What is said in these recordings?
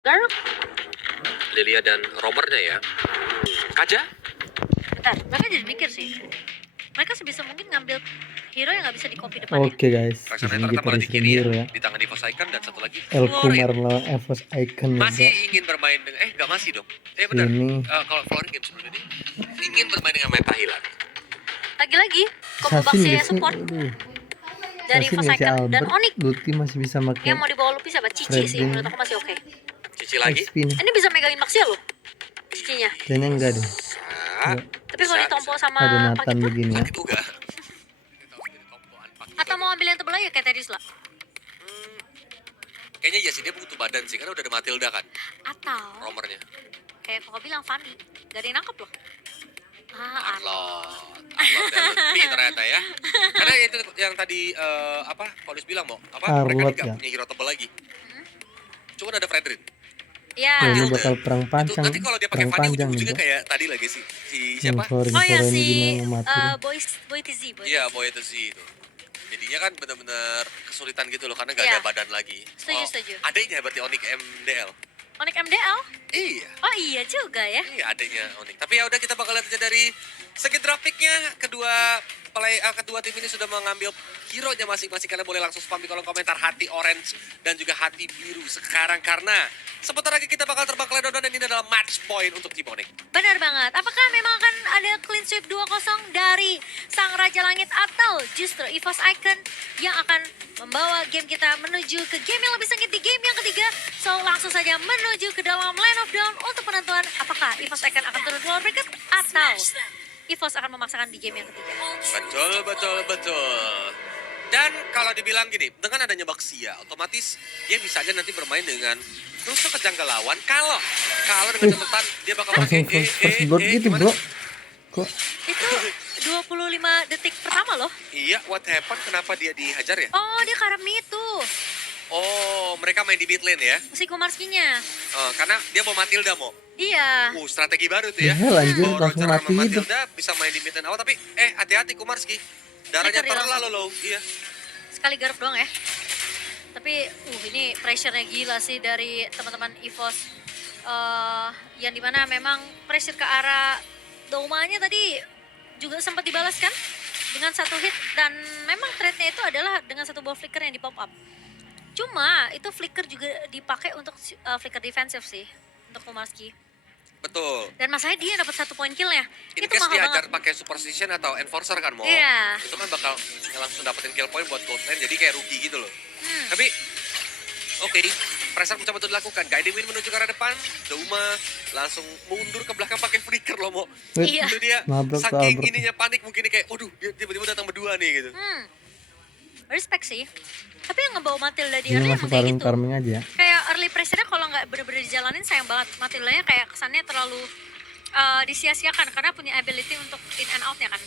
Garuk. Lilia dan romernya ya. Kaja? Bentar, mereka jadi mikir sih. Mereka sebisa mungkin ngambil hero yang nggak bisa di copy depannya. Oke guys, di Rasanya sini ternyata kita malah di disuruh kiri ya, hero ya. di tangan Evos Icon dan satu lagi El Florin. Kumar lawan Evos Icon ya Masih bro. ingin bermain dengan, nggak masih dong. Benar. Ini Kalau Florin game sebelum ini ingin bermain dengan meta healer. Lagi-lagi, combo Assassin boxnya gak sih? support Aduh. dari Assassin Evos gak sih Icon dan Albert? Onyx. Lutfi masih bisa pakai Yang mau dibawa Luffy siapa? Cici sih, menurut aku masih oke. Cici lagi. XP nih. Ini bisa megangin Maxia loh, Cicinya. Kayaknya enggak deh. Bisa. Tapi kalau ditompo sama Ada Nathan Pakito, begini ya. Sakit juga. atau mau ambil yang tebel aja kayak Tedis lah. Kayaknya iya sih dia butuh badan sih, karena udah ada Matilda kan, Atau romernya. kayak kok bilang Fanny, gak ada yang nangkep loh. Arlot dan Lutfi ternyata ya. Karena itu yang tadi Paulus bilang mereka Arlot nggak ya. punya hero tebal lagi. Cuma ada Fredrin. Ya. Ya, ini Matilda. bakal perang Itu panjang. nanti kalau dia pakai Perang Fanny panjang nih ujung-ujungnya bro. kayak tadi lagi si siapa? Foreign Oh ya si gimana mau mati. Boy TZ. Iya, Boy itu sih itu. Jadinya kan benar-benar kesulitan gitu loh karena nggak Iya. ada badan lagi. Setuju. Adiknya berarti Onyx MDL. Onyx MDL? Iya. Oh iya juga ya. Iya adiknya Onyx. Tapi ya udah kita bakal lihat aja dari segi grafiknya kedua tim ini sudah mengambil hero-nya masing-masing. Kalian boleh langsung spam di kolom komentar hati orange dan juga hati biru sekarang karena sebentar lagi kita bakal terbang ke Ledon dan ini adalah match point untuk tim Onyx. Benar banget. Apakah memang akan ada clean sweep 2-0 dari Sang Raja Langit atau justru Evos Icon yang akan membawa game kita menuju ke game yang lebih sengit di game yang ketiga. So langsung saja menuju ke dalam Land of Dawn untuk penentuan apakah Evos Icon akan turun keluar bracket atau Evos akan memaksakan di game yang ketiga. Betul. Dan kalau dibilang gini, dengan adanya Baxia, otomatis dia bisa aja nanti bermain dengan tusuk kejang ke lawan. Kalau dengan catatan dia bakal Langsung pakai first blood gitu gimana? bro. Kok Itu 25 detik pertama loh. Iya, what happened? Kenapa dia dihajar ya? Oh dia karena itu. Oh, mereka main di mid lane ya? Si Kumarskinya. Karena dia mau Matilda mau. Iya. Strategi baru tuh ya. ya lanjut Bawa langsung Roger mati sama gitu. Matilda bisa main di mid lane awal tapi hati-hati Kumarski. Darahnya Flicker dia terlalu low. Iya. Sekali garuk doang ya. Tapi ini pressure-nya gila sih dari teman-teman EVOS. Yang dimana memang pressure ke arah Doumanya tadi juga sempat dibalaskan dengan satu hit. Dan memang trade-nya itu adalah dengan satu buah flicker yang di pop up. Cuma itu flicker juga dipakai untuk flicker defensif sih. Untuk Kumarski. Betul. Dan masalahnya dia dapat 1 poin kill-nya. In Itu case mahal diajar banget. pakai superstition atau enforcer kan mau. Iya. Itu kan bakal langsung dapetin kill point buat gold lane jadi kayak rugi gitu loh. Tapi oke, pressure mencoba untuk dilakukan. Guiding Wind menuju ke arah depan. Douma langsung mundur ke belakang pakai flicker loh mau. Iya. Itu dia Nabrak tuh saking Albert. ininya panik mungkin kayak waduh dia tiba-tiba datang berdua nih gitu. Respect sih. Tapi yang ngebawa Matilda di Ini early masih emang kayak gitu. farming aja ya. Kayak early pressure-nya kalau nggak bener-bener dijalanin sayang banget. Matildanya kayak kesannya terlalu disia-siakan karena punya ability untuk in and out-nya kan.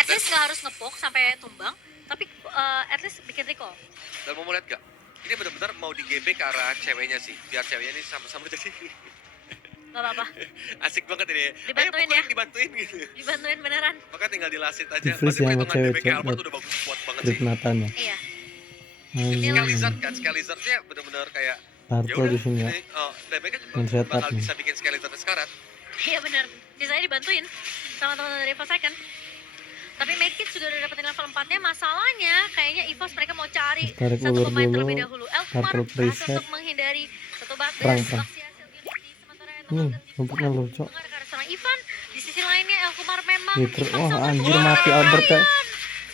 At least nggak harus ngepoke sampai tumbang, tapi at least bikin recall. Dan mau lihat gak? Ini benar-benar mau digebek ke arah ceweknya sih. Biar ceweknya ini sama-sama jadi Gak apa-apa, asik banget ini. Dibantuin pukulin, ya. dibantuin gitu. dibantuin beneran. Maka tinggal dilasit aja. Di freeze ya sama perhitungan cewek DBK Albert cewek. udah bagus kuat banget Trip sih. Nathan ya. Iya. Skeleton kan, Skeleton-nya benar-benar kayak Tarto di sini ya. DBK juga Main setup bakal nih. bisa bikin Skeleton sekarat. Iya bener, sisanya dibantuin sama teman-teman dari Evos Icon. Tapi Medkit sudah udah dapetin level 4-nya, masalahnya kayaknya Evos mereka mau cari Tarik satu ulur pemain dulu, terlebih dahulu. Elkumar turtle berhasil preset. untuk menghindari satu batas. Perang. Sementara Elkumar Rumputnya lucu. ke arah seorang Ivan. Di sisi lainnya Elkumar memang Gitu. dipaksa Wah, untuk anjir, keluar mati dari Albert ya. kalian.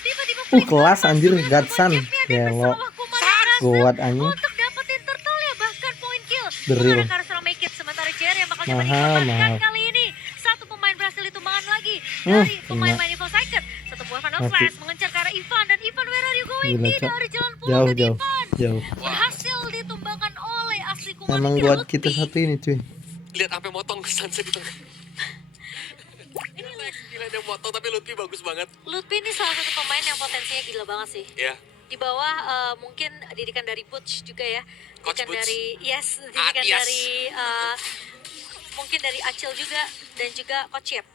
Tiba-tiba Kelas anjir, sudah Gatsan. membuat gapnya di Gelo. pesawat Kumar yang berhasil Kuat anjing. untuk dapetin turtle ya, bahkan poin kill. Deril. Mengarah ke arah seorang Medkit. Sementara JR yang bakal coba Mahal, dikorbankan mahal. kali ini. Satu pemain berhasil ditumbangkan lagi dari kena. pemain-pemain Evos Icon. Satu buah Final Mati. Flash mengejar ke arah Ivan, dan Ivan where are you going? Gila, Tidak Cok. ada jalan pulang dan Jauh. Ivan berhasil ditumbangkan oleh asli Kumar. Emang Tidak buat Lutfi. kita satu ini cuy. Lihat sampai motong sunset di tengah. Gila dia motong tapi Lutfi bagus banget. Lutfi ini salah satu pemain yang potensinya gila banget sih. Ya. Di bawah mungkin didikan dari Butch juga ya. Coach Didikan Butch. dari didikan Yes. dari mungkin dari Acil juga dan juga Coach Yep.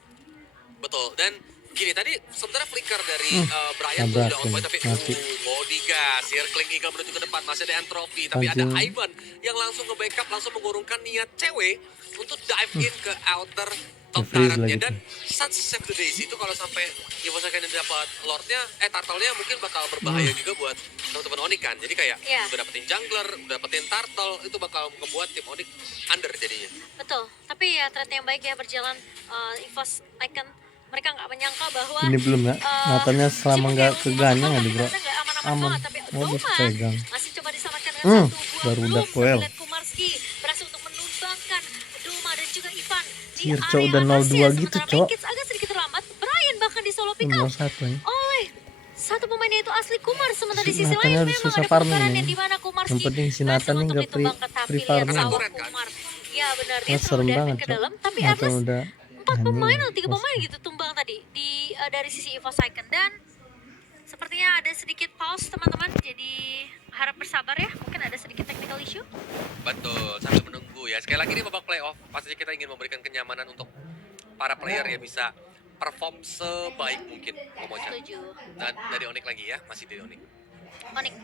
Betul. Dan Gini tadi sementara flicker dari Brian tuh nabrak udah on point tuh, tapi mati. body gas, circling eagle menuju ke depan masih ada entropy tapi ada Anjing. Ivan yang langsung nge-backup langsung mengurungkan niat cewek untuk dive in ke outer top Nge-freeze turretnya lagi dan tuh. such save the days itu kalau sampai Evo Second dapat lordnya turtle-nya mungkin bakal berbahaya juga buat teman-teman Onyx kan. Jadi kayak Iya. udah dapetin jungler, udah dapetin turtle itu bakal membuat tim Onyx under jadinya. Betul, tapi ya thread yang baik ya berjalan EVOS Icon. Mereka nggak menyangka bahwa Ini belum ya. Natanya selama nggak keganyang ya bro. aman-aman Aman. banget, tapi Oh dia Doma pegang. masih coba diselamatkan dengan satu buah Baru udah belum. koel. Lihat Kumarski berhasil untuk menumbangkan Doma dan juga Ivan di Cir, Cok, area udah 0-2 atasnya. gitu, Sementara Cok. Mankits agak sedikit terlambat. Brian bahkan di solo pick up 0-1 ya. oleh satu pemainnya itu asli Kumar. Sementara di sisi Natanya lain harus memang susah ada farming pembukaran nih. yang dimana Kumarski Yang penting si berhasil Nathan nih untuk nggak ditumbangkan. Tapi free lihat farming. sawah Karena Kumar, ya benar dia Wah, terlalu serem dive banget ke Cok. dalam. Tapi Nathan Atlas udah 4 anjing pemain ya, atau 3 bos. pemain gitu tumbang tadi di dari sisi EVOS Icon. Dan sepertinya ada sedikit pause teman-teman, jadi harap bersabar ya, mungkin ada sedikit technical issue. Betul, sambil menunggu ya. Sekali lagi di babak playoff, pastinya kita ingin memberikan kenyamanan untuk para player ya bisa perform sebaik mungkin, Komocha. Setuju. Dan dari Onyx lagi ya, masih dari Onyx. Onyx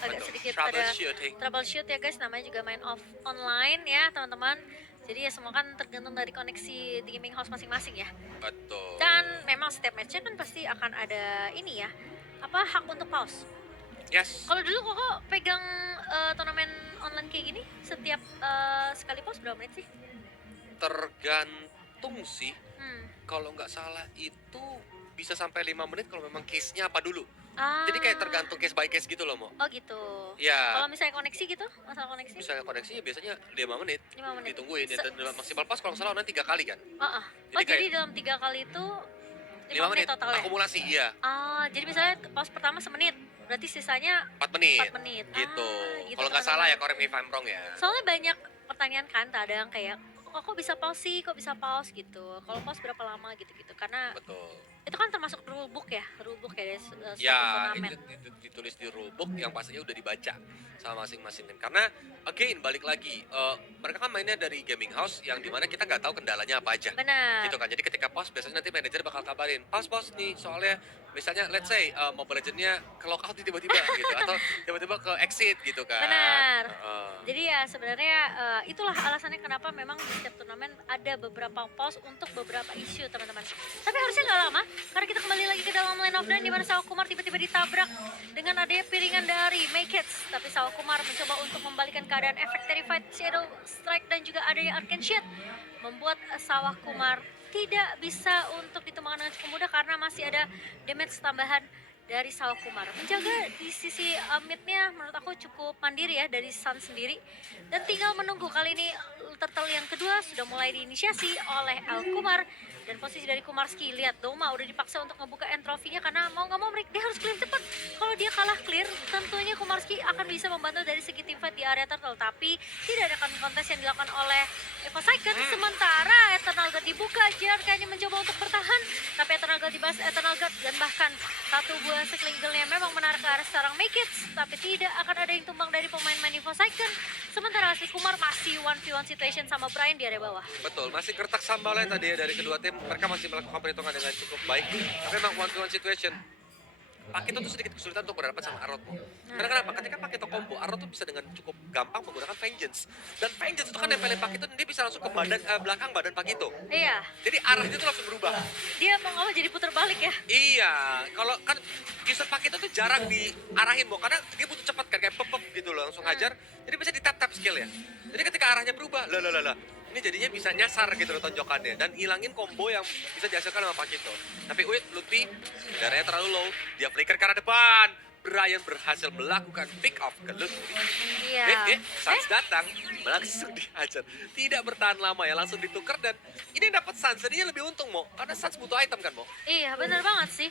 agak Betul. sedikit ada Troubleshooting. troubleshoot ya guys, namanya juga main online ya teman-teman. Jadi ya semua kan tergantung dari koneksi di gaming house masing-masing ya. Betul. Dan memang setiap matchnya kan pasti akan ada ini ya, apa hak untuk pause. Yes. Kalau dulu Koko pegang turnamen online kayak gini, setiap sekali pause berapa menit sih? Tergantung sih. Hmm. Kalau nggak salah itu bisa sampai 5 menit kalau memang case-nya apa dulu. Ah. Jadi kayak tergantung case by case gitu loh, Mo. Oh gitu. Ya. Kalau misalnya koneksi gitu, masalah koneksi? Misalnya koneksinya biasanya 5 menit. 5 menit. Ditungguin. Dan dalam maksimal pas kalau nggak salah nanti 3 kali kan. Oh, Jadi jadi kayak- dalam 3 kali itu 5 menit totalnya? akumulasi, iya. Ah, jadi misalnya pause pertama semenit, berarti sisanya 4 menit. 4 menit. Gitu. Ah, gitu, Kalau nggak salah ya, correct me if I'm wrong ya. Soalnya banyak pertanyaan kan kadang kayak, kok bisa pause sih, kok bisa pause gitu. Kalau pause berapa lama gitu-gitu. Karena Betul. itu kan termasuk rulebook ya dari suatu Ya, turnamen. ditulis di rulebook yang pastinya udah dibaca sama masing-masing tim. Karena again balik lagi, mereka kan mainnya dari gaming house yang dimana kita nggak tahu kendalanya apa aja. Benar. Gitu kan. Jadi ketika pause biasanya nanti manajer bakal kabarin, pause nih soalnya misalnya let's say Mobile Legends-nya ke lockout tiba-tiba gitu atau tiba-tiba ke exit gitu kan. Benar. Heeh. Jadi ya sebenarnya itulah alasannya kenapa memang di setiap turnamen ada beberapa pause untuk beberapa isu teman-teman. Tapi harusnya nggak lama karena kita kembali lagi ke dalam line of lane di mana Sawa Kumar tiba-tiba ditabrak dengan adanya piringan dari Maykits. Tapi Sawa Kumar mencoba untuk membalikan keadaan efek Terrified Shadow Strike dan juga adanya Arcane Shield membuat Sawah Kumar tidak bisa untuk ditumbangkan dengan cukup mudah karena masih ada damage tambahan dari Sawah Kumar. Menjaga di sisi mid-nya menurut aku cukup mandiri ya dari Sun sendiri. Dan tinggal menunggu kali ini turtle yang kedua sudah mulai diinisiasi oleh El Kumar. Dan posisi dari Kumarski, lihat Doma udah dipaksa untuk ngebuka entropy-nya karena mau nggak mau dia harus clear cepat. Kalau dia kalah clear, tentunya Kumarski akan bisa membantu dari segi teamfight di area turtle. Tapi tidak ada kontes yang dilakukan oleh Evo Second. Sementara Eternal Guard dibuka, Jiran kayaknya mencoba untuk bertahan. Tapi Eternal Guard dibahas Eternal Guard dan bahkan satu buah Circling Eagle-nya memang menarik ke arah sarang Maykits. Tapi tidak akan ada yang tumbang dari pemain-pemain Evo Second. Sementara asli Kumar masih 1v1 situation sama Brian di area bawah. Betul, masih gertak sambalnya tadi ya dari kedua tim. Mereka masih melakukan perhitungan dengan cukup baik. Tapi memang one-to-one situation. Pakito tuh sedikit kesulitan untuk berhadapan sama Arrow. Karena kenapa? Ketika Pakito combo, Arrow tuh bisa dengan cukup gampang menggunakan Vengeance. Dan Vengeance itu kan nempelin Pakito dan dia bisa langsung ke badan, belakang badan Pakito. Iya, Jadi arahnya tuh langsung berubah. dia mau nggak mau jadi putar balik ya. Iya, kalau kan user Pakito tuh jarang diarahin, Mo. Karena dia butuh cepat kan, kayak pep gitu loh, langsung hajar. Jadi bisa di-tap-tap skill ya. Jadi ketika arahnya berubah, lah. Ini jadinya bisa nyasar gitu loh tonjokannya dan hilangin combo yang bisa dihasilkan sama Pakito. Tapi wait, Lutfi, darahnya terlalu low, dia flicker ke arah depan. Brian berhasil melakukan pick off ke Lutfi. Iya. Sans datang, langsung dihajar. Tidak bertahan lama ya, langsung ditukar dan ini dapat Sans, jadinya lebih untung, Mo. Karena Sans butuh item kan, Mo? Iya, benar banget sih.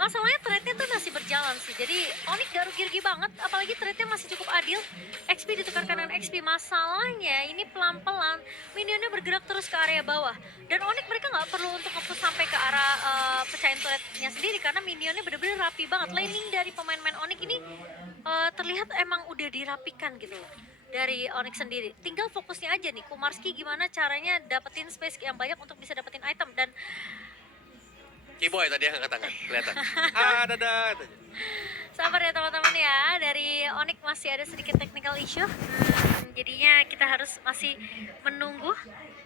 Masalahnya trade-nya tuh masih berjalan sih. Jadi Onyx gak rugi-rugi banget, apalagi trade-nya masih cukup adil. XP ditukarkan dengan XP. Masalahnya ini pelan-pelan minionnya bergerak terus ke area bawah. Dan Onyx mereka nggak perlu untuk nge-push sampai ke arah pecahin turretnya sendiri karena minionnya bener-bener rapi banget. Laning dari pemain-pemain Onyx ini terlihat emang udah dirapikan gitu loh dari Onyx sendiri. Tinggal fokusnya aja nih, Kumarski gimana caranya dapetin space yang banyak untuk bisa dapetin item. Dan Kiboy tadi yang angkat tangan, kelihatan. Dadah. Sabar ya teman-teman ya, dari Onyx masih ada sedikit technical issue. Jadinya kita harus masih menunggu.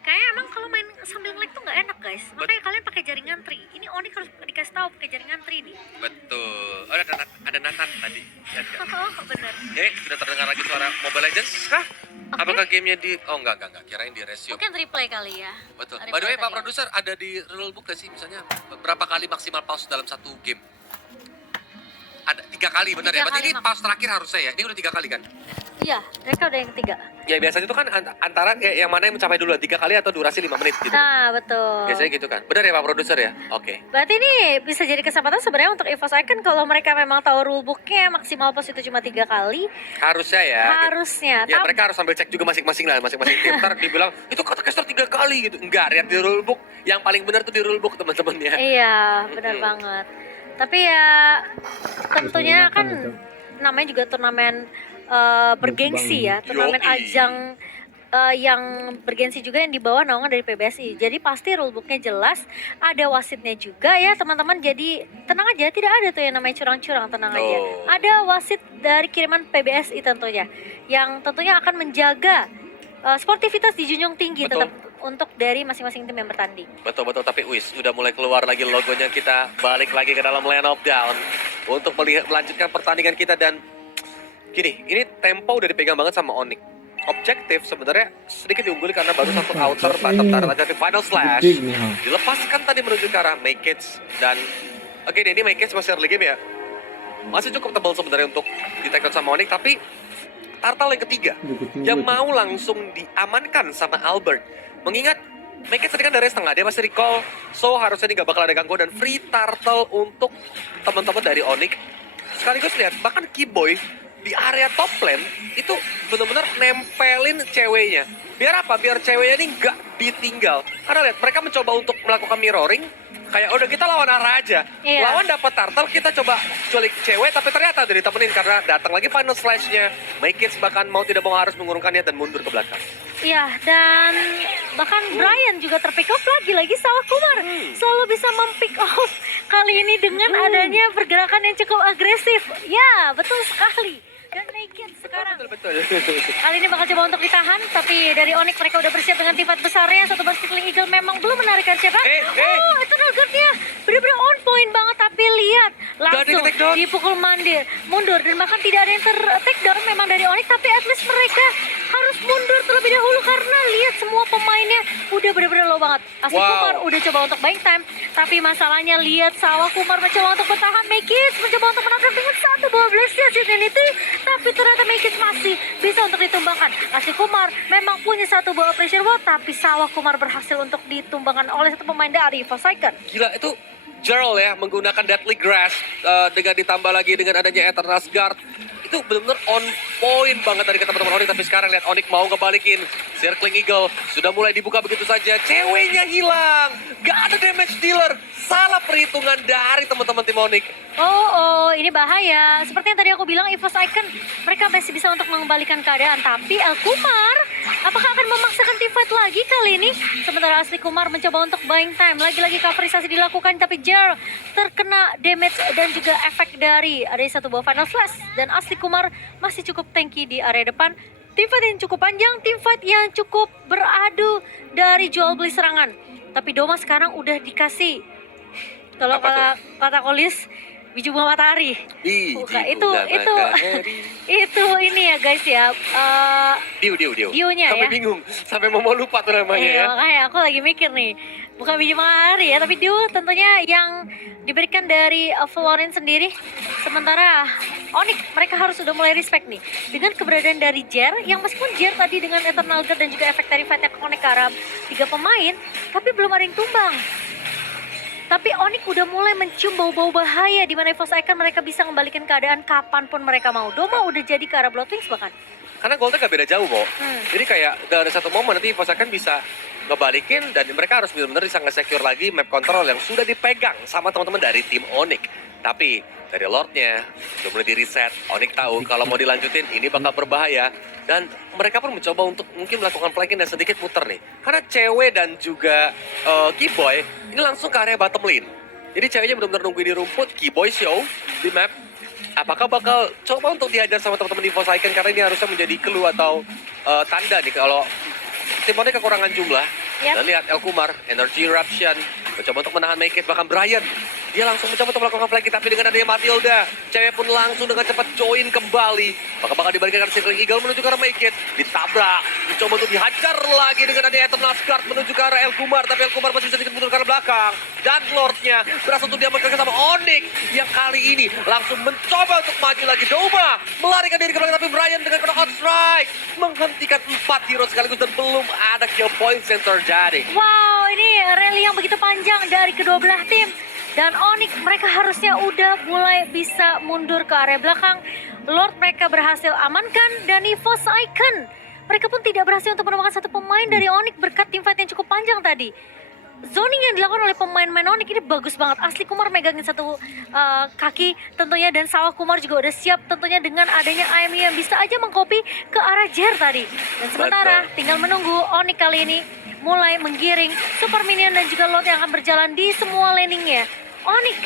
Kayaknya emang kalau main sambil nge-lag tuh nggak enak guys. Makanya kalian pakai jaringan tri. Ini Onyx harus dikasih tahu pakai jaringan tri nih. Betul. Oh, ada Nathan tadi. Lihat nggak? Oh bener. Sudah terdengar lagi suara Mobile Legends? Hah? Apakah gamenya di... Oh enggak. Kirain di resume. Mungkin replay kali ya. Betul. Replay By the way, Pak tadi. Produser, ada di rulebook gak sih? Misalnya, berapa kali maksimal pause dalam satu game? Ada 3 kali, benar ya? 3 Berarti kali ini pause terakhir harusnya ya? Ini udah 3 kali kan? Iya, mereka udah yang ketiga. Ya biasanya itu kan antara yang mana yang mencapai dulu 3 kali atau durasi 5 menit gitu. Nah betul. Biasanya gitu kan. Benar ya Pak Produser ya? Oke. Berarti ini bisa jadi kesempatan sebenarnya untuk EVOS Icon kalau mereka memang tahu rulebooknya maksimal pos itu cuma 3 kali. Harusnya ya. Harusnya. Ya mereka harus sambil cek juga masing-masing lah, masing-masing tim. Ntar dibilang, itu kata caster 3 kali gitu. Enggak, lihat di rulebook. Yang paling benar tuh di rulebook teman-teman ya. Iya, benar banget. Tapi ya tentunya kan namanya juga turnamen bergengsi ya, turnamen Yoi. ajang yang bergengsi juga yang dibawa naungan dari PBSI. Jadi pasti rulebooknya jelas, ada wasitnya juga ya teman-teman. Jadi tenang aja, tidak ada tuh yang namanya curang-curang, tenang aja. Oh. Ada wasit dari kiriman PBSI tentunya, yang tentunya akan menjaga sportivitas dijunjung tinggi Betul. tetap untuk dari masing-masing tim yang bertanding. Betul, tapi wis, udah mulai keluar lagi logonya, kita balik lagi ke dalam lane of down untuk melanjutkan pertandingan kita. Dan gini, ini tempo udah dipegang banget sama Onyx. Objektif sebenarnya sedikit diungguli karena baru satu outer bottom taruh aja di final slash. Dilepaskan tadi menuju ke arah Makeits dan oke, ini Makeits masih early game ya. Masih cukup tebal sebenarnya untuk di take down sama Onyx, tapi Turtle yang ketiga yang mau langsung diamankan sama Albert. Mengingat Makeits tadi kan dari setengah, dia masih recall, so harusnya ini gak bakal ada gangguan dan free Turtle untuk teman-teman dari Onyx. Sekaligus lihat, bahkan Kiboy di area top lane itu benar-benar nempelin ceweknya. Biar apa? Biar ceweknya ini nggak ditinggal. Karena lihat, mereka mencoba untuk melakukan mirroring. Kayak udah kita lawan arah aja. Iya. Lawan dapat turtle, kita coba culik cewek, tapi ternyata udah ditemenin karena datang lagi final slash-nya. Makeits bahkan mau tidak mau harus mengurungkannya dan mundur ke belakang. Iya, dan bahkan Brian juga terpick off lagi Sawah Kumar selalu bisa mempick off kali ini dengan adanya pergerakan yang cukup agresif. Ya, betul sekali. Dan Makeits sekarang Betul. kali ini bakal coba untuk ditahan, tapi dari Onyx mereka udah bersiap dengan tifat besarnya. Satu Burstling Eagle memang belum menarikan siapa. Oh, Eternal Guard-nya bener-bener on point banget, tapi lihat langsung Take down. dipukul mundur dan bahkan tidak ada yang take down memang dari Onyx, tapi at least mereka harus mundur terlebih dahulu karena lihat semua pemainnya udah bener-bener low banget. Asli Wow. Kumar udah coba untuk buying time, tapi masalahnya lihat Sawah Kumar mencoba untuk bertahan. Makeits mencoba untuk menabrak dengan satu buah blast-nya Serenity, tapi ternyata Makeits masih bisa untuk ditumbangkan. Asli Kumar memang punya satu buah pressure wall, tapi Sawah Kumar berhasil untuk ditumbangkan oleh satu pemain dari EVOS Icon. Gila, itu Gerald ya menggunakan Deadly Grass dengan ditambah lagi dengan adanya Eternal Guard. Itu benar-benar on point banget dari teman-teman Onyx, tapi sekarang lihat Onyx mau ngebalikin. Circling Eagle sudah mulai dibuka begitu saja. Ceweknya hilang. Gak ada damage dealer. Salah perhitungan dari teman-teman tim Onyx. Oh, ini bahaya. Seperti yang tadi aku bilang, EVOS Icon mereka masih bisa untuk mengembalikan keadaan. Tapi El Kumar, apakah akan memaksakan team fight lagi kali ini? Sementara Asli Kumar mencoba untuk buying time. Lagi-lagi coverisasi dilakukan, tapi Jer terkena damage dan juga efek dari ada satu buah final slash. Dan Asli Kumar masih cukup tanky di area depan. Team fight yang cukup panjang, team fight yang cukup beradu dari jual beli serangan. Tapi Doma sekarang udah dikasih, kalau Apa kata Kolis, biju bunga matahari. Bukan, itu ini ya guys ya. Diunya Sampai ya. bingung, sampai mau lupa tuh namanya Iya, ya. makanya aku lagi mikir nih. Bukan biju matahari ya, tapi Diu tentunya yang diberikan dari Florin sendiri. Sementara Onyx mereka harus sudah mulai respect nih dengan keberadaan dari Jer, yang meskipun Jer tadi dengan Eternal Guard dan juga efek dari fight yang connect ke arah 3 pemain, tapi belum ada yang tumbang. Tapi Onyx udah mulai mencium bau-bau bahaya di mana EVOS Icon mereka bisa kembalikan keadaan kapanpun mereka mau. Doma udah jadi ke arah Bloodwings bahkan. Karena goldnya gak beda jauh, Bo. Jadi kayak dari satu momen nanti EVOS Icon bisa ngebalikin dan mereka harus benar-benar bisa nge-secure lagi map control yang sudah dipegang sama teman-teman dari tim Onyx. Tapi dari Lordnya udah mulai di-reset. Onyx tahu kalau mau dilanjutin ini bakal berbahaya. Dan mereka pun mencoba untuk mungkin melakukan flanking dan sedikit muter nih. Karena cewek dan juga Kiboy ini langsung ke area bottom lane. Jadi ceweknya benar-benar nungguin di rumput, Keyboy show di map. Apakah bakal coba untuk dihajar sama teman-teman di Force Icon karena ini harusnya menjadi clue atau tanda nih kalau tim Onyx kekurangan jumlah. Yap. Dan lihat El Kumar, Energy Eruption, mencoba untuk menahan Make It, bahkan Brian. Dia langsung mencoba untuk melakukan flanking, tapi dengan adanya Matilda, cewek pun langsung dengan cepat join kembali. Maka bakal dibalikan ke Circling Eagle menuju ke arah Make It, ditabrak, mencoba untuk dihajar lagi dengan adanya Eternal Guard menuju ke arah El Kumar, tapi El Kumar masih bisa dikit mundur ke arah belakang. Dan Lordnya berhasil untuk diamankan sama Onyx, yang kali ini langsung mencoba untuk maju lagi. Doma melarikan diri ke belakang, tapi Brian dengan knockout strike menghentikan 4 hero sekaligus dan belum ada kill points yang terjadi. Wow, ini rally yang begitu panjang dari kedua belah tim. Dan Onyx mereka harusnya udah mulai bisa mundur ke area belakang. Lord mereka berhasil amankan dan EVOS Icon mereka pun tidak berhasil untuk menemukan satu pemain dari Onyx berkat teamfight yang cukup panjang tadi. Zoning yang dilakukan oleh pemain-pemain Onyx ini bagus banget. Asli Kumar megangin satu kaki tentunya, dan Sawah Kumar juga udah siap tentunya dengan adanya AMI yang bisa aja mengcopy ke arah Jer tadi. Dan sementara tinggal menunggu Onyx kali ini mulai menggiring Super Minion dan juga Lord yang akan berjalan di semua landingnya. Onyx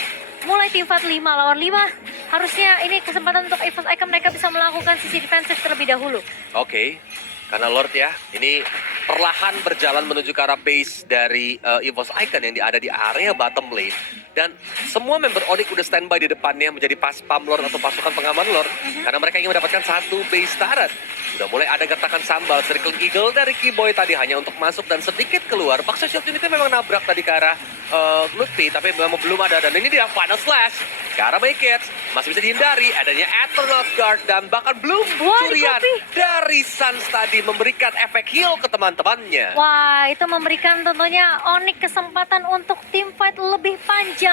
mulai teamfight 5 lawan 5. Harusnya ini kesempatan untuk EVOS Icon mereka bisa melakukan sisi defensif terlebih dahulu. Oke, karena Lord ya, ini perlahan berjalan menuju ke arah base dari EVOS Icon yang ada di area bottom lane. Dan semua member Onyx udah standby di depannya menjadi pas pam Lord atau pasukan pengaman Lord. Karena mereka ingin mendapatkan satu base turret. Udah mulai ada gertakan sambal, Circle Eagle dari Keyboy tadi hanya untuk masuk dan sedikit keluar. Paksa Shield Unit memang nabrak tadi ke arah Lutfi, tapi memang belum ada. Dan ini dia Final Slash ke arah Make It. Masih bisa dihindari adanya Eternal Guard dan bahkan belum curian dari Suns tadi memberikan efek heal ke teman-temannya. Wah, itu memberikan tentunya Onyx kesempatan untuk teamfight lebih panjang.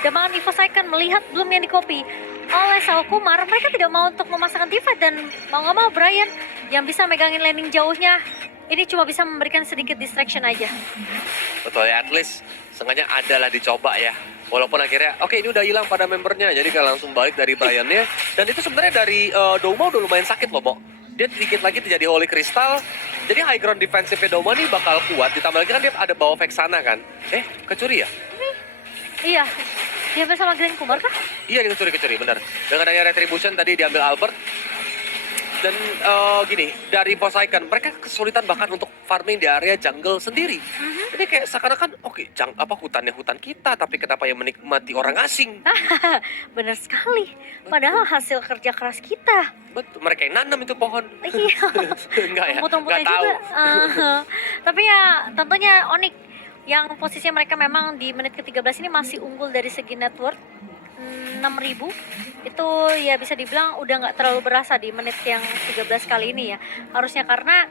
Dan bahkan EVOS Icon melihat belum yang di-copy oleh Sawah Kumar, mereka tidak mau untuk memasangkan teamfight dan mau nggak mau Brian yang bisa megangin landing jauhnya. Ini cuma bisa memberikan sedikit distraction aja. Betul ya, at least sengaja adalah dicoba ya. Walaupun akhirnya, oke ini udah hilang pada membernya, jadi kan langsung balik dari Brian-nya. Dan itu sebenarnya dari Doma udah lumayan sakit loh, Mo. Dia sedikit lagi terjadi Holy Crystal. Jadi high ground defensive-nya Doma nih bakal kuat. Ditambah lagi kan dia ada bawa Vexana kan. Kecuri ya? Iya, dia bersama Green Kumar kah? Iya, dia kecuri, benar. Dengan adanya Retribution tadi diambil Albert. Dan gini, dari Force Icon, mereka kesulitan bahkan untuk farming di area jungle sendiri. Ini kayak seakan-akan, hutannya hutan kita, tapi kenapa yang menikmati orang asing? Benar sekali. Padahal hasil kerja keras kita. Betul, mereka yang nanam itu pohon. Iya. Enggak ya, Rumput-rumputnya enggak tahu. juga. Tapi ya tentunya Onyx yang posisinya mereka memang di menit ke-13 ini masih unggul dari segi network. 6.000 itu ya bisa dibilang udah nggak terlalu berasa di menit yang 13 kali ini ya. Harusnya karena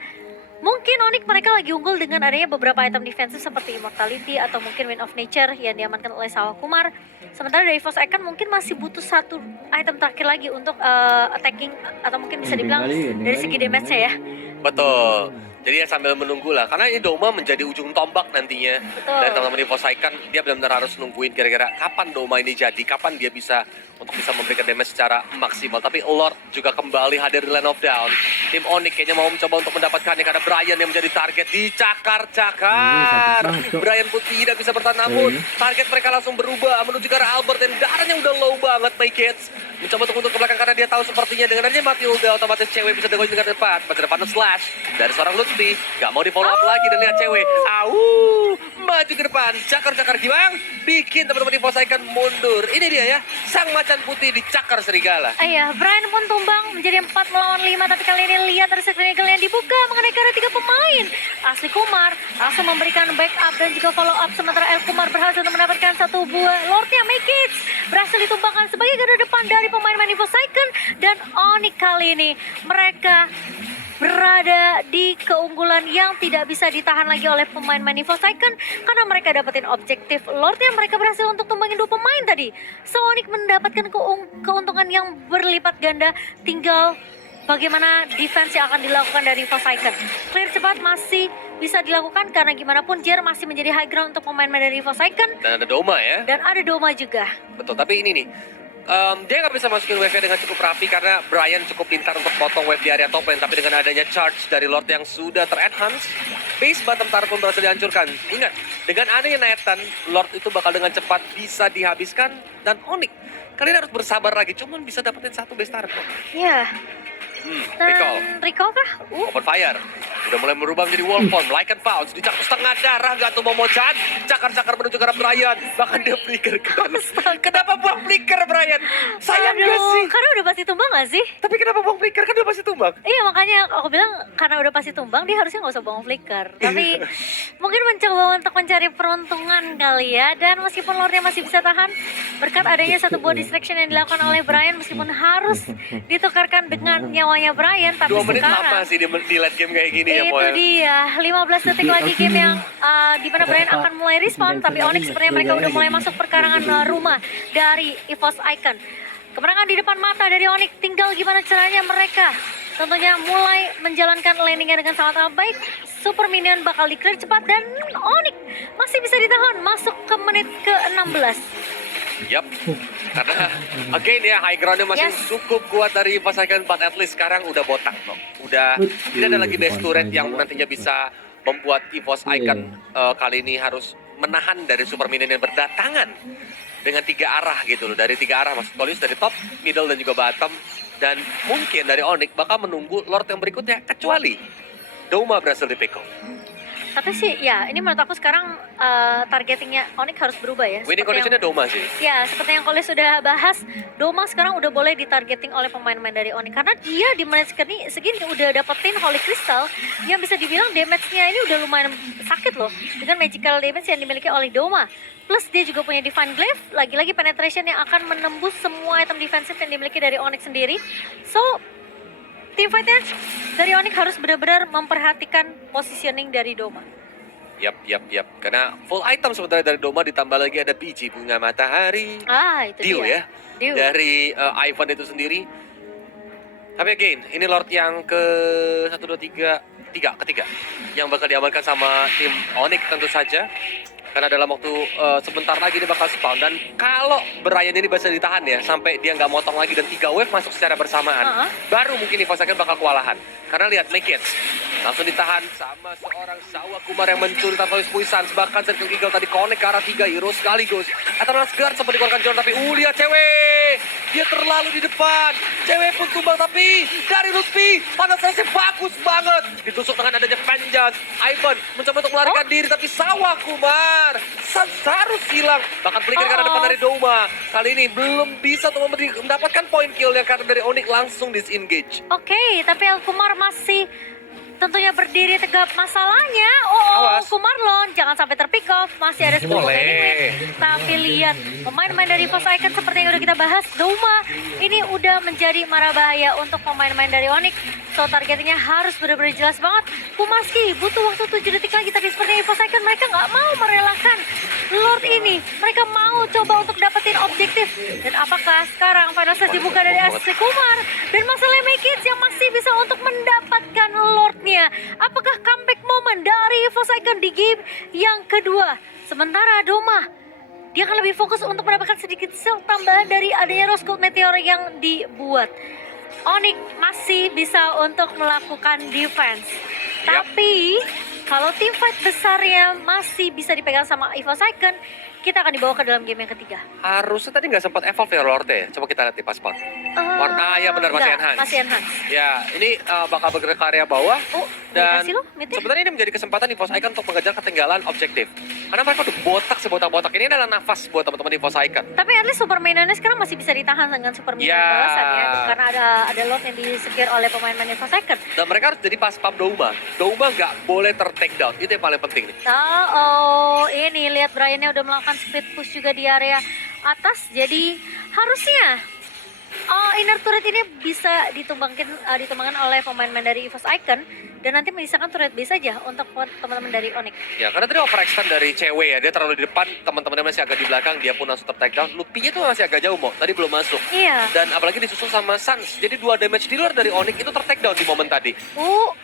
mungkin Onyx mereka lagi unggul dengan adanya beberapa item defensive seperti Immortality atau mungkin Wind of Nature yang diamankan oleh Sawah Kumar. Sementara dari EVOS Icon mungkin masih butuh satu item terakhir lagi untuk attacking atau mungkin bisa dibilang dari segi damage-nya ya. Betul. Jadi ya sambil menunggu lah, karena ini Doma menjadi ujung tombak nantinya. Betul. Dari teman-teman di Force Icon, dia benar-benar harus nungguin kira-kira kapan Doma ini jadi, kapan dia bisa untuk bisa memberikan damage secara maksimal. Tapi Lord juga kembali hadir di Land of Down. Tim Onyx kayaknya mau mencoba untuk mendapatkannya karena Brian yang menjadi target dicakar-cakar. Brian pun tidak bisa bertahan, namun target mereka langsung berubah menuju ke arah Albert dan darahnya udah low banget, Make It. Mencoba untuk mundur ke belakang karena dia tahu sepertinya dengan adanya Matilda otomatis cewek bisa dengoin dengan depan. Pada depan slash dari seorang Lutfi, gak mau di follow up lagi dan lihat cewek. Maju ke depan, cakar-cakar gimang, bikin teman-teman di Force Icon mundur. Ini dia ya, sang macan putih dicakar serigala. Iya, Brian pun tumbang menjadi 4 melawan 5, tapi kali ini lihat dari Circle Eagle yang dibuka mengenai ke arah 3 pemain. Asli Kumar langsung memberikan backup dan juga follow up, sementara El Kumar berhasil untuk mendapatkan satu buah Lordnya. Make It berhasil ditumbangkan sebagai garda depan dari pemain-pemain EVOS Icon. Dan Onyx kali ini mereka berada di keunggulan yang tidak bisa ditahan lagi oleh pemain-pemain EVOS Icon karena mereka dapetin objektif Lord yang mereka berhasil untuk tumbangin 2 pemain tadi. So Onyx mendapatkan keuntungan yang berlipat ganda, tinggal bagaimana defense yang akan dilakukan dari EVOS Icon. Clear cepat masih bisa dilakukan karena gimana pun Jer masih menjadi high ground untuk pemain-pemain dari EVOS Icon. Dan ada Doma ya. Dan ada Doma juga. Betul, tapi ini nih, Dia nggak bisa masukin wave dengan cukup rapi karena Brian cukup pintar untuk potong wave di area top lane. Tapi dengan adanya charge dari Lord yang sudah ter-enhance, base bottom turret pun berhasil dihancurkan. Ingat, dengan adanya Nathan, Lord itu bakal dengan cepat bisa dihabiskan. Dan Onyx, kalian harus bersabar lagi, cuman bisa dapetin satu base turret kok. Iya. Recall. Recall kah? Open fire. Udah mulai berubah menjadi wall form. Lycan Pounce. Dicakar setengah darah. Gak tuh Momo-chan. Cakar-cakar menuju ke arah Brian. Bahkan dia flicker kan. Kenapa buang flicker Brian? Sayang gak sih? Karena udah pasti tumbang gak sih? Tapi kenapa buang flicker? Kan udah pasti tumbang. Iya makanya aku bilang karena udah pasti tumbang dia harusnya nggak usah buang flicker. Tapi mungkin mencoba untuk mencari peruntungan kali ya. Dan meskipun Lordnya masih bisa tahan berkat adanya satu buah distraction yang dilakukan oleh Brian meskipun harus ditukarkan dengan nyawanya Brian. Tapi 2 menit sekarang lama sih di late game kayak gini ya itu Moel. dia 15 detik lagi game yang di mana Brian akan mulai respawn. Tapi Onyx sebenarnya mereka udah mulai masuk perkarangan rumah dari EVOS Icon. Kemenangan di depan mata dari Onyx, tinggal gimana caranya mereka tentunya mulai menjalankan landingnya dengan sangat amat baik. Super Minion bakal di-clear cepat dan Onyx masih bisa ditahan masuk ke menit ke-16. Yap, karena again ya high groundnya masih Yes. cukup kuat dari EVOS Icon, but at least sekarang udah botak loh. Udah tidak ada lagi base turret yang nantinya bisa membuat EVOS Icon kali ini harus menahan dari Super Minion yang berdatangan dengan 3 arah gitu loh. Dari 3 arah maksud Kolius dari top, middle dan juga bottom. Dan mungkin dari Onyx bakal menunggu Lord yang berikutnya kecuali Doma berhasil di pick off. Tapi sih ya ini menurut aku sekarang targetingnya Onyx harus berubah ya. Winning Seperti conditionnya Doma sih. Ya, seperti yang Kole sudah bahas, Doma sekarang udah boleh ditargeting oleh pemain-pemain dari Onyx karena dia di menit segini udah dapetin Holy Crystal yang bisa dibilang damage-nya ini udah lumayan sakit loh dengan magical damage yang dimiliki oleh Doma. Plus dia juga punya Divine Glaive, lagi-lagi penetration yang akan menembus semua item defensif yang dimiliki dari Onyx sendiri. So, team fight-nya dari Onyx harus benar-benar memperhatikan positioning dari Doma. Yap. Karena full item sebenarnya dari Doma ditambah lagi ada biji bunga matahari. Itu Dio dia. ya. Dio. Dari Ivan itu sendiri. Tapi again, ini Lord yang ke 1, 2, 3, ketiga. Yang bakal diamankan sama tim Onyx tentu saja. Karena dalam waktu sebentar lagi dia bakal spawn. Dan kalau Brian ini bisa ditahan ya, sampai dia nggak motong lagi dan 3 wave masuk secara bersamaan. Baru mungkin EVOS Icon bakal kewalahan. Karena lihat, Make It langsung ditahan sama seorang Sawa Kumar yang mencuri tanpa puisan. Bahkan Circle Eagle tadi connect ke arah 3 hero sekaligus. Eternal Guard sempat dikeluarkan John, tapi lihat cewek. Dia terlalu di depan. Cewek pun tumbang, tapi dari Lutfi panasnya bagus banget. Ditusuk dengan adanya Vengeance. Ivan mencoba untuk melarikan diri, tapi Sawa Kumar harus hilang. Bahkan flicker karena depan dari Doma. Kali ini belum bisa untuk mendapatkan poin killnya karena dari Onyx langsung disengage. Oke, tapi Alkumar masih tentunya berdiri tegap. Masalahnya, Awas. Kumarlon jangan sampai terpick off. Masih ada 10 Boleh. anyway. Tapi lihat, pemain-pemain dari EVOS Icon seperti yang udah kita bahas, Doma ini udah menjadi mara bahaya untuk pemain-pemain dari Onyx. So targetnya harus benar-benar jelas banget. Kumaski butuh waktu 7 detik lagi, tapi seperti EVOS Icon mereka nggak mau merelakan Lord ini. Mereka mau coba untuk dapetin objektif. Dan apakah sekarang final stage dibuka dari ASC Kumar dan masalahnya Make It yang masih bisa untuk mendapatkan Lordnya. Apakah comeback moment dari EVOS Icon di game yang kedua? Sementara Doma, dia akan lebih fokus untuk mendapatkan sedikit sel tambahan dari adanya Rose Gold Meteor yang dibuat. Onyx masih bisa untuk melakukan defense. Tapi kalau team fight besarnya masih bisa dipegang sama EVOS Icon, kita akan dibawa ke dalam game yang ketiga. Harusnya tadi nggak sempat evolve ya Lord ya. Coba kita lihat di pasport. Warna ya benar masih Enggak, enhance. masih enhance. Ya, ini bakal bergerak ke area bawah. Dan dikasih lo, Mit, ya? sebenarnya ini menjadi kesempatan EVOS Icon untuk mengejar ketinggalan objektif. Karena mereka udah botak sebotak-botak. Ini adalah nafas buat teman-teman EVOS Icon. Tapi at least Super Minionnya sekarang masih bisa ditahan dengan Super Minion Ya. balasan ya. Karena ada Lord yang disecure oleh pemain-pemain EVOS Icon. Dan mereka harus jadi pas pump Doma. Doma nggak boleh ter-take down. Itu yang paling penting nih. Ini lihat Brian-nya udah melakukan speed push juga di area atas. Jadi harusnya inner turret ini bisa ditumbangkan oleh pemain-pemain dari EVOS Icon dan nanti menyisakan turret base saja untuk teman-teman dari Onyx. Ya, karena tadi overextend dari cewek ya, dia terlalu di depan, teman-temannya masih agak di belakang, dia pun langsung ter-take down. Lupinya tuh masih agak jauh, Mo. Tadi belum masuk. Iya. Dan apalagi disusul sama Suns. Jadi 2 damage dealer dari Onyx itu ter-take down di momen tadi.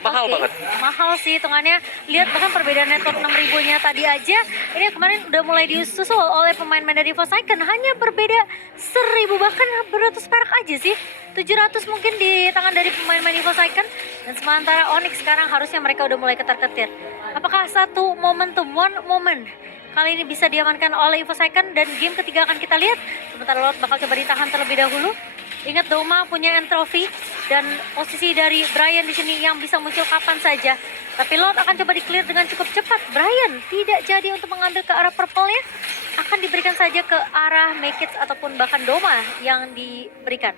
Mahal oke. banget. Mahal sih hitungannya. Lihat bahkan perbedaan network 6.000-nya tadi aja. Ini kemarin udah mulai disusul oleh pemain-pemain dari Force Icon. Hanya berbeda 1.000 bahkan beratus perak aja sih. 700 mungkin di tangan dari pemain-pemain Force Icon. Dan sementara Onyx sekarang harusnya mereka udah mulai ketar-ketir. Apakah satu momentum, one moment kali ini bisa diamankan oleh Force Icon dan game ketiga akan kita lihat. Sementara Lot bakal coba ditahan terlebih dahulu. Ingat Doma punya entropy dan posisi dari Brian di sini yang bisa muncul kapan saja. Tapi Lot akan coba di-clear dengan cukup cepat. Brian tidak jadi untuk mengambil ke arah purple-nya. Akan diberikan saja ke arah Makids ataupun bahkan Doma yang diberikan.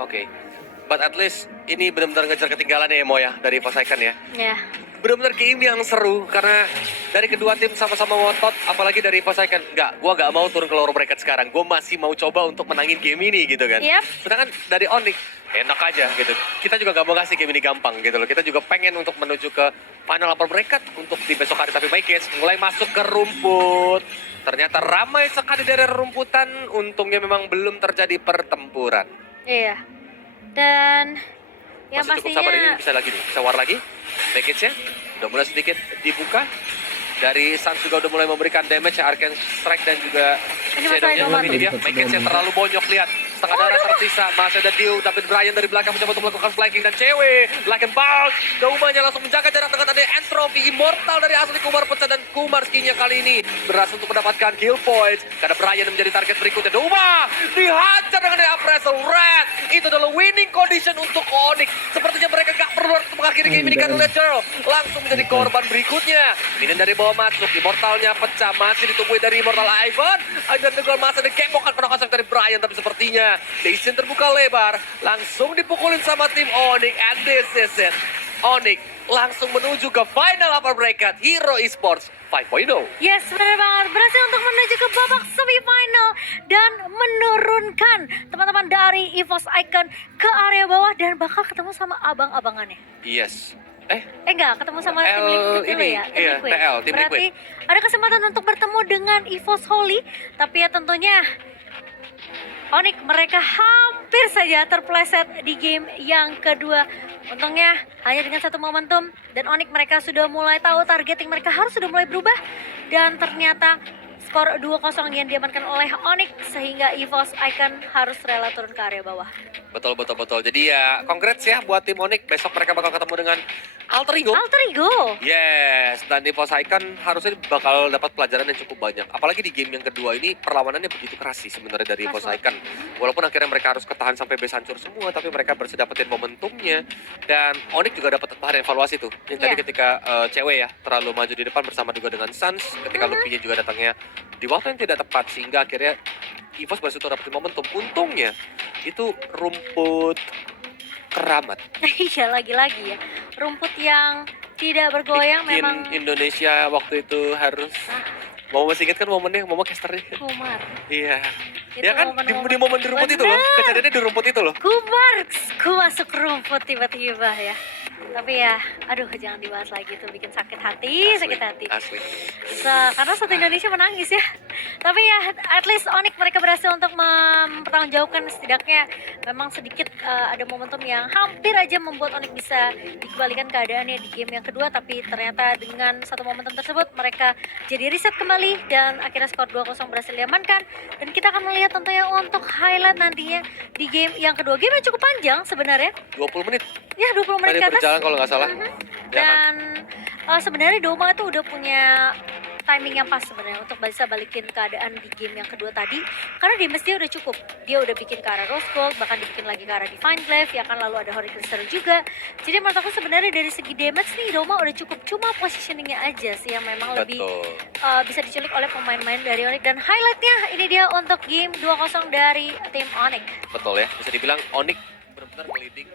Oke. But at least ini benar-benar ngejar ketinggalan ya, Mo ya, dari Force Icon ya. Ya. Benar-benar game yang seru karena dari kedua tim sama-sama ngotot, apalagi dari Force Icon. Gua nggak mau turun ke lower bracket sekarang. Gue masih mau coba untuk menangin game ini gitu kan. Yep. Sedangkan dari Onyx enak aja gitu. Kita juga nggak mau kasih game ini gampang gitu loh. Kita juga pengen untuk menuju ke final upper bracket untuk di besok hari. Tapi Makids mulai masuk ke rumput. Ternyata ramai sekali dari rumputan. Untungnya memang belum terjadi pertempuran. Iya. Dan yang Masih cukup pastinya sabar, ini bisa lagi nih, bisa war lagi. Package-nya udah mulai sedikit dibuka. Dari Suns juga udah mulai memberikan damage, Arcane Strike dan juga Ini masalah Shadow-nya. Doma Tapi ini dia, Package-nya terlalu bonyok, lihat. Setengah darah tersisa, masih ada Dio, tapi Brian dari belakang mencoba untuk melakukan flanking dan cewek. Like and bounce, Daumanya langsung menjaga jarak dengan ada entropy immortal dari asli Kumar pecah dan Kumar skill-nya kali ini berhasil untuk mendapatkan kill points. Karena Brian menjadi target berikutnya. Dauma dihajar dengan appraisal red. Itu adalah winning condition untuk Onyx. Sepertinya mereka gak perlu untuk mengakhiri game ini karena lihat Cheryl langsung menjadi korban berikutnya. Minion dari bawah masuk, Immortalnya pecah, masih ditunggu dari Immortal Ivan. Dan dengan masa ada kemokan kena konsep dari Brian, tapi sepertinya Daisy terbuka lebar, langsung dipukulin sama tim Onyx, and this is it. Onyx langsung menuju ke final upper bracket Hero Esports 5.0. yes, benar banget. Berhasil untuk menuju ke babak semifinal dan menurunkan teman-teman dari EVOS Icon ke area bawah dan bakal ketemu sama abang-abangannya. Yes. Enggak, ketemu sama tim Liquid dulu ini, ya. iya, Liquid. TL, tim Berarti Liquid. ada kesempatan untuk bertemu dengan EVOS Holy, tapi ya tentunya Onyx mereka hampir saja terpleset di game yang kedua. Untungnya hanya dengan satu momentum dan Onyx mereka sudah mulai tahu targeting mereka harus sudah mulai berubah dan ternyata skor 2-0 yang diamankan oleh Onyx sehingga EVOS Icon harus rela turun ke area bawah. Betul. Jadi ya congrats ya buat tim Onyx. Besok mereka bakal ketemu dengan Alter Ego. Alter Ego. Yes, dan EVOS Icon harusnya bakal dapat pelajaran yang cukup banyak. Apalagi di game yang kedua ini perlawanannya begitu keras sih sebenarnya dari EVOS Icon. Walaupun akhirnya mereka harus ketahan sampai base hancur semua, tapi mereka berhasil dapetin momentumnya. Dan Onyx juga dapat bahan evaluasi tuh. Yang tadi Yeah. ketika cewek ya terlalu maju di depan bersama juga dengan Suns. Ketika Lupinya juga datangnya di waktu yang tidak tepat sehingga akhirnya EVOS berhasil untuk dapetin momentum. Untungnya itu rumput keramat. Iya, lagi-lagi ya. Rumput yang tidak bergoyang Bikin memang Indonesia waktu itu harus mau masih ingat kan momennya, Mama casternya. Kumar. Iya. Itu Ya kan momen-momen- di momen di rumput itu loh. Bener. Kejadiannya di rumput itu loh. Kumar, ku masuk rumput tiba-tiba ya. Tapi ya, aduh jangan dibahas lagi tuh bikin sakit hati, sakit hati. Asli. Karena satu Indonesia menangis ya. Tapi ya, at least Onyx mereka berhasil untuk mempertanggungjawabkan setidaknya memang sedikit ada momentum yang hampir aja membuat Onyx bisa dikembalikan keadaannya di game yang kedua. Tapi ternyata dengan satu momentum tersebut mereka jadi reset kembali dan akhirnya skor 2-0 berhasil diamankan. Dan kita akan melihat tentunya untuk highlight nantinya di game yang kedua. Game yang cukup panjang sebenarnya. 20 menit. Ya 20 menit Tadi ke atas. berjalan kalau nggak salah. Ya kan? Dan sebenarnya Doma itu udah punya timing yang pas sebenarnya untuk bisa balikin keadaan di game yang kedua tadi. Karena damage dia udah cukup. Dia udah bikin ke arah Rose Gold, bahkan dibikin lagi ke arah Divine Glaive, ya kan lalu ada Holy Crystal juga. Jadi menurut aku sebenarnya dari segi damage nih Doma udah cukup. Cuma positioningnya aja sih yang memang lebih Betul. bisa diculik oleh pemain-pemain dari Onyx. Dan highlightnya ini dia untuk game 2-0 dari tim Onyx. Betul ya. Bisa dibilang Onyx benar-benar ngeliding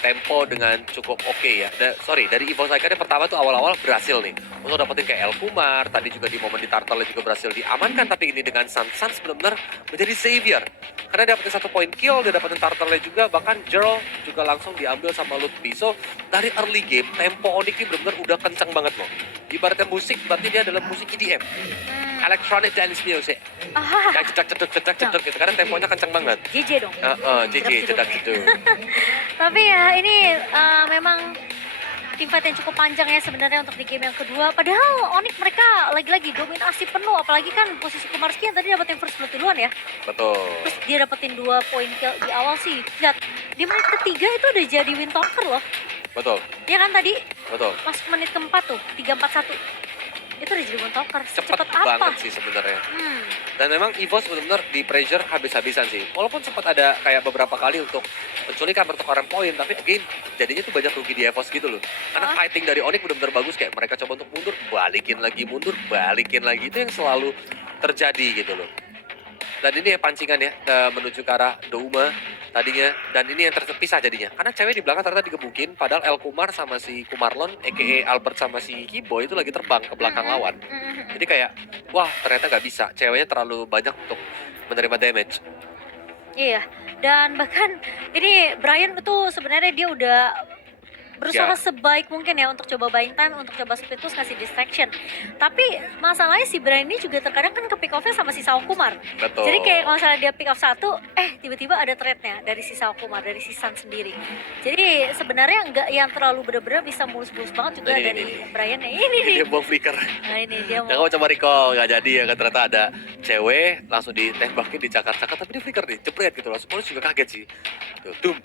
tempo dengan cukup oke ya. Dari EVOS Icon yang pertama tuh awal-awal berhasil nih untuk dapetin kayak El Kumar, tadi juga di momen di Turtle juga berhasil diamankan, tapi ini dengan Sans benar-benar menjadi savior. Karena dapetin 1 poin kill, dia dapetin Turtle juga, bahkan Jerl juga langsung diambil sama Lutfi. So, dari early game, tempo Onyx ini benar-benar udah kencang banget loh. Ibaratnya musik, berarti dia adalah musik EDM. Electronic Dance Music. Ah, Kayak cedak gitu, karena temponya kencang banget. JJ dong. JJ, cedak-ceduk. Tapi ya ini memang tim fight yang cukup panjang ya sebenarnya untuk di game yang kedua. Padahal Onyx mereka lagi-lagi dominasi penuh, apalagi kan posisi Kumarski yang tadi dapetin first blood duluan ya. Betul. Terus dia dapetin 2 poin kill di awal sih. Lihat, di menit ketiga itu udah jadi win talker loh. Betul. Ya kan tadi Betul. masuk menit keempat tuh, 3-4-1. Itu udah jadi win talker. Cepet Cepet apa? banget sih sebenarnya. Hmm. Dan memang EVOS benar-benar di pressure habis-habisan sih. Walaupun sempat ada kayak beberapa kali untuk menculikan pertukaran poin, tapi again jadinya tuh banyak rugi di EVOS gitu loh. Karena fighting dari Onyx benar-benar bagus, kayak mereka coba untuk mundur, balikin lagi. Itu yang selalu terjadi gitu loh. Dan ini ya pancingan ya menuju ke arah Douma tadinya, dan ini yang terpisah jadinya. Karena cewek di belakang ternyata digebukin, padahal El Kumar sama si Kumarlon, a.k.a. Albert sama si Kiboy itu lagi terbang ke belakang lawan. Jadi kayak, wah ternyata nggak bisa, ceweknya terlalu banyak untuk menerima damage. Iya, dan bahkan ini Brian itu sebenarnya dia udah berusaha Ya. sebaik mungkin ya untuk coba buying time, untuk coba split push ngasih distraction. Tapi masalahnya si Brian ini juga terkadang kan ke pick off-nya sama si Sao Kumar. Betul. Jadi kayak kalau misalnya dia pick off satu, tiba-tiba ada threat-nya dari si Sao Kumar, dari si Sun sendiri. Jadi sebenarnya nggak yang terlalu bener-bener bisa mulus-mulus banget juga Nah, ini, dari ini. Brian ya. Ini nih. Dia buang flicker. Nah ini dia Yang mau. kamu coba recall, nggak jadi ya kan, ternyata ada cewek langsung ditembakin, dicakar-cakar, tapi dia flicker nih, jepret gitu, langsung polisi juga kaget sih. Tuh, dum.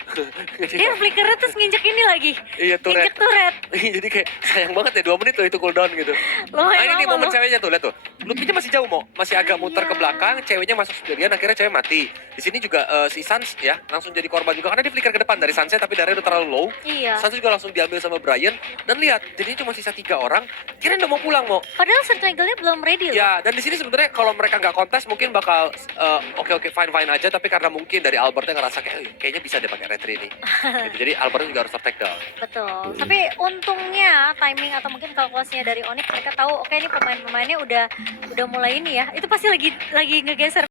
Dia flickernya terus nginjek ini lagi. Iya, turret. Nginjek turret. Jadi kayak sayang banget ya 2 menit tuh itu cooldown gitu. Lumayan Ini lama momen loh. ceweknya tuh, lihat tuh. Lutfinya masih jauh mau, masih agak muter ke Iya. belakang, ceweknya masuk sendirian, akhirnya cewek mati. Di sini juga si Sans ya langsung jadi korban juga karena dia flicker ke depan dari Sansnya, tapi darahnya udah terlalu low. Iya. Sans juga langsung diambil sama Brian, dan lihat jadinya cuma sisa 3 orang. Kirain udah mau pulang mau. Padahal Circle-nya belum ready loh. Ya, dan di sini sebenarnya kalau mereka nggak kontes mungkin bakal oke fine aja, tapi karena mungkin dari Albertnya ngerasa kayaknya bisa deh pakai retri ini. Gitu. Jadi Albert juga harus take down. Betul. Tapi untungnya timing atau mungkin kalkulasinya dari Onyx mereka tahu oke ini pemain-pemainnya udah mulai ini ya. Itu pasti lagi ngegeser